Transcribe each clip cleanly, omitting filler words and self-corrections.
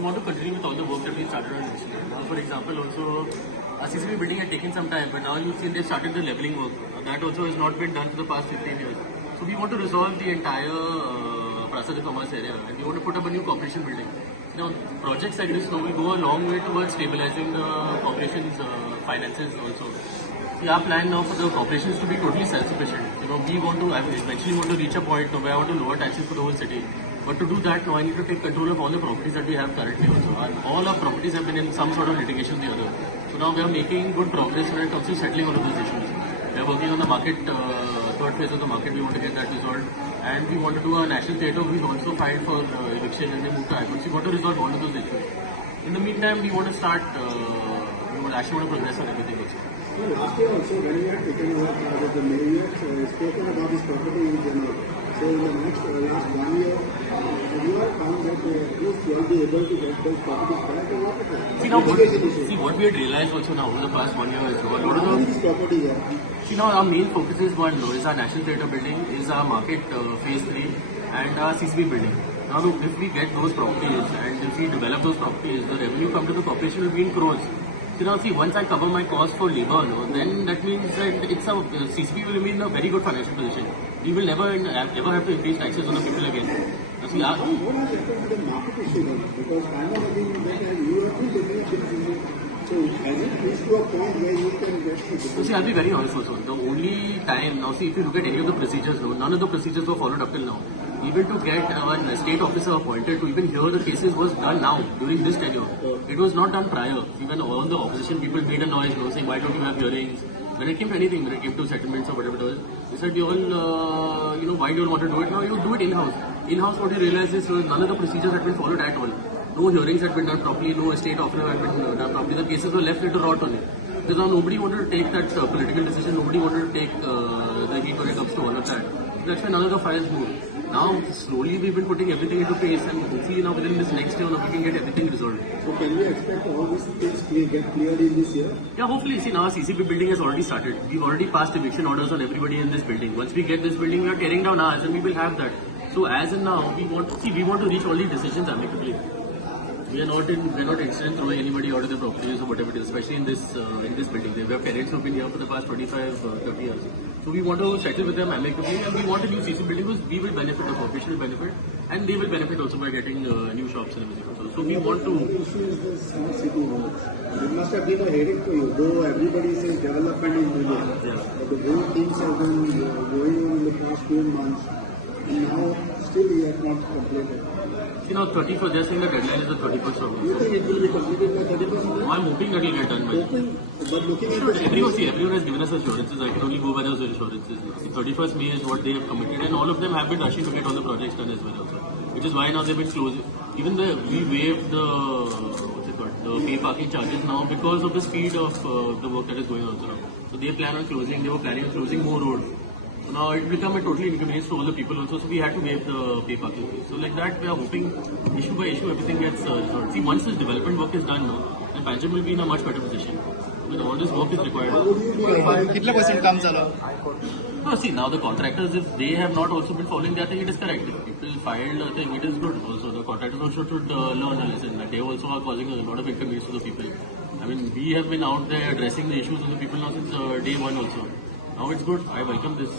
we want to continue with all the work that we started on initially. Now, for example, also, CCB building had taken some time, but now you've seen they started the leveling work. That also has not been done for the past 15 years. So we want to resolve the entire Prasad e Commerce area, and we want to put up a new corporation building. Projects like this will go a long way towards stabilizing the corporation's finances also. Our plan now for the corporations to be totally self-sufficient. We want to eventually reach a point where I want to lower taxes for the whole city. But to do that, now I need to take control of all the properties that we have currently also. And all our properties have been in some sort of litigation or the other. So now we are making good progress when it comes to settling all of those issues. We are working on the market, third phase of the market. We want to get that resolved. And we want to do a national theatre. We've also filed for eviction and they moved to High Court. So we want to resolve all of those issues. In the meantime, we want to start, we actually want to progress on everything also. Last year also, when we had taken over with the mayor, spoken about this property in general. So in the last 1 year, you have found that at least you will be able to get those properties back or what? See, what we had realized also now over the past 1 year is a lot of this property here. See, now our main focus is is our National Theatre building, is our market phase 3 and our CCB building. Now, if we get those properties and if we develop those properties, the revenue come to the corporation will be in crores. See, once I cover my cost for labor, then that means that CCB will remain in a very good financial position. We will never ever have to increase taxes on the people again. See, what has happened to the market issue then? Because I am again that you have been getting things. So has it reached to a point where you can get to? See, I'll be very honest also. The only time, now see, if you look at any of the procedures, none of the procedures were followed up till now. Even to get a state officer appointed to even hear the cases was done now, during this tenure. It was not done prior. Even all the opposition people made a noise, saying, why don't you have hearings? When it came to anything, when it came to settlements or whatever it was, they said, you all, why do you want to do it? Now you do it in-house. In-house, what you realize is none of the procedures had been followed at all. No hearings had been done properly, no state officer had been done properly. The cases were left into rot only. Because now nobody wanted to take that political decision, nobody wanted to take the heat when it comes to all of that. That's why none of the files moved. Now, slowly we've been putting everything into place and hopefully now within this next year, we can get everything resolved. So can we expect all these things get cleared in this year? Yeah, hopefully. See, now our CCB building has already started. We've already passed eviction orders on everybody in this building. Once we get this building, we are tearing down ours and we will have that. So as in now, we want to reach all these decisions amicably. We are not interested in throwing anybody out of the properties or whatever it is, especially in this building. We have tenants who've been here for the past 25, 30 years. So we want to settle with them amicably and we want a new CC building because we will benefit, the corporation will benefit and they will benefit also by getting new shops and everything also. So we want to... The issue is the smart city roads. It must have been a headache for you, though everybody says development in India. Yeah. But the way things have been going on in the past few months, and now still we have not completed. See, now 31st, they're saying the deadline is the 31st of Do you think it will be completed by 31st? I'm hoping that will get done by... But looking at the... Everyone has given us assurances. I can only go by those assurances. 31st May is what they have committed and all of them have been rushing to get all the projects done as well also. Which is why now they've been closing. Even we waived the pay parking charges now because of the speed of the work that is going on also now. So they were planning on closing more roads. So now it will become a totally inconvenience to all the people also, so we had to waive the pay parking fee. So like that, we are hoping issue by issue everything gets resolved. See, once this development work is done now, then Panjim will be in a much better position. When all this work is required. कितना % काम चला? No, see, now the contractors, if they have not also been following that, I think it is correct. If people filed, I think it is good. Also, the contractors also should learn a lesson. That they also are causing a lot of inconvenience to the people. I mean, we have been out there addressing the issues of the people now since day one also. Now it's good. I welcome this.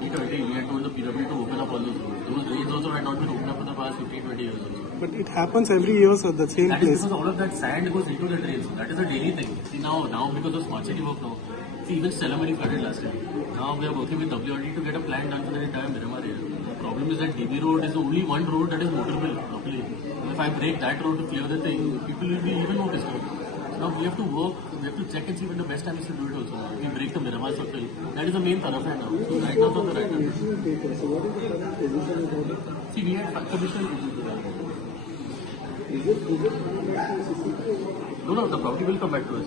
We had told the PW to open up all those roads. Those drains also had not been opened up for the past 15-20 years also. But it happens every year at the same That place. is because all of that sand goes into the drains. That is a daily thing. See now because of smart city work now. See, even Selamari flooded last year. Now we are working with WRD to get a plan done for the entire Miramar area. The problem is that DB road is the only one road that is motorable properly. If I break that road to clear the thing, people will be even more disturbed. Now we have to work, we have to check and see when the best time is to do it also. If we break the Miramar circle, that is the main thoroughfare now. So right now it's on the right time. So what is the current position about it? See, we had commissioned Is it coming back to CCP? No, the property will come back to us.